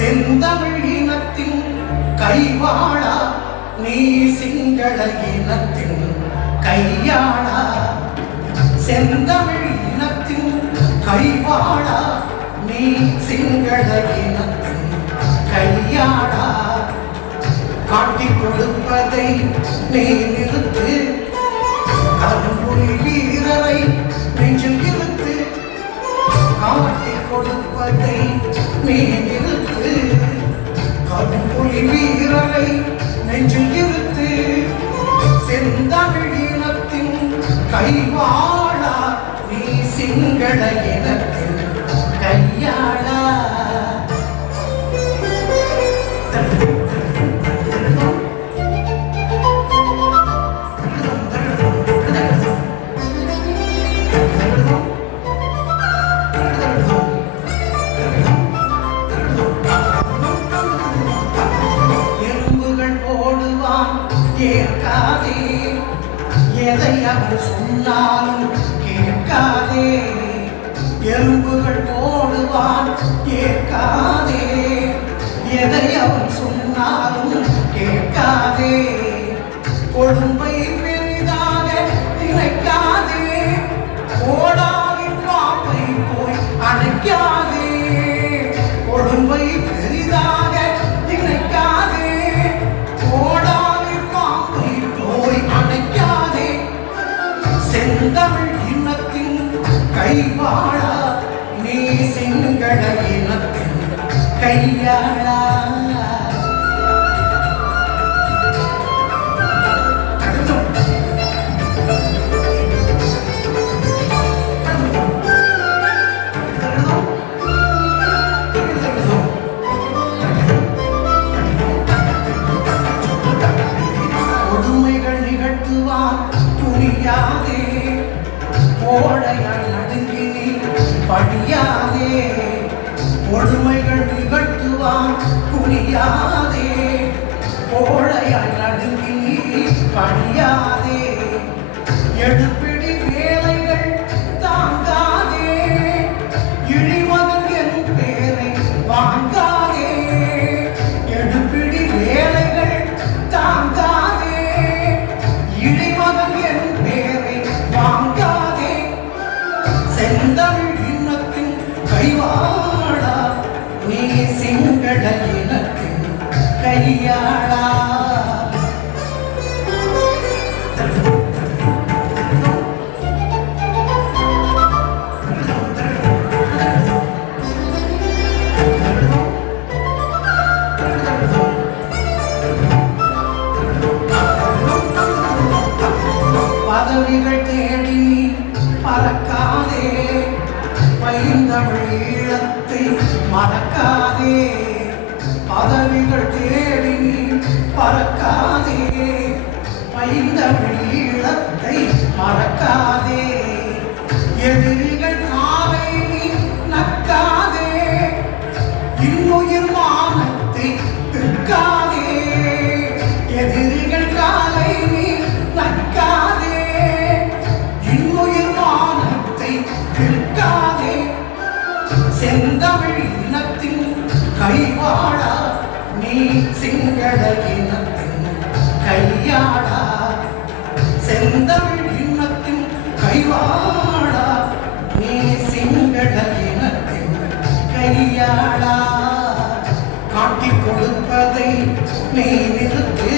செந்தமிழ் இனத்தின் கைவாழா நீ சிங்கள இனத்தின் கையாளா. செந்தமிழ் இனத்தின் கைவாழா நீ சிங்கள இனத்தின் கையாளா. காட்டிக் கொடுப்பதை நீ நிறுத்து, கரும்புலி வீரரை நெஞ்சில் இருத்து. காட்டிக் கொடுப்பதை நீ நிறுத்து, கரும்புலி வீரரை நெஞ்சில் இருத்து. செந்தமிழ் இனத்தின் கைவாழா நீ சிங்கள இனத்தின் கையாளா. கேட்காதே, எதை அவர் சொன்னாலும் கேட்காதே. எறும்புகள் போடுவான் கேட்காதே, எதை அவர் சொன்னாலும் கேட்காதே. கொடுமை பெரிதாக நினைக்காதே, ஓடாதி பாம்பை போய் அணைக்காதே. கொடுமை பெரிதாக நினைக்காதே, செந்தமிழ் இனத்தின் கைவாழா நீ சிங்கள இனத்தின் கையாளா. கொடுமைகள் நிகழ்த்துவான் துணியாதே, கோடையால் நடுங்கி நீ படியாதே. கொடுமைகள் நிகழ்த்துவான் துணியாதே, கோடையால் நடுங்கி நீ படியாதே. எடுப்பிடி வேலைகள் தாங்காதே, இழிமகன் எனும் பேரை வாங்காதே. எடுப்பிடி வேலைகள் தாங்காதே, இழிமகன் எனும் பேரை வாங்காதே. செந்தமிழ் இனத்தின் கைவாழா நீ சிங்கள இனத்தின் கையாளா. பதவிகள் தேடி நீ பறக்காதே, பைந்தமிழ் ஈழத்தை மறக்காதே. பதவிகள் தேடி நீ பறக்காதே, பைந்தமிழ் ஈழத்தை மறக்காதே. எதிரிகள் காலை நீ நக்காதே, இன்னுயிர் மானத்தை விற்காதே. எதிரிகள் காலை நீ நக்காதே, இன்னுயிர் மானத்தை விற்காதே. செந்தமிழ் இனத்தின் கைவாழா நீ சிங்கள இனத்தின் கையாளா. செந்தமிழ் இனத்தின் கைவாழா நீ சிங்கள இனத்தின் கையாளா. காட்டிக் கொடுப்பதை நீ நிறுத்து,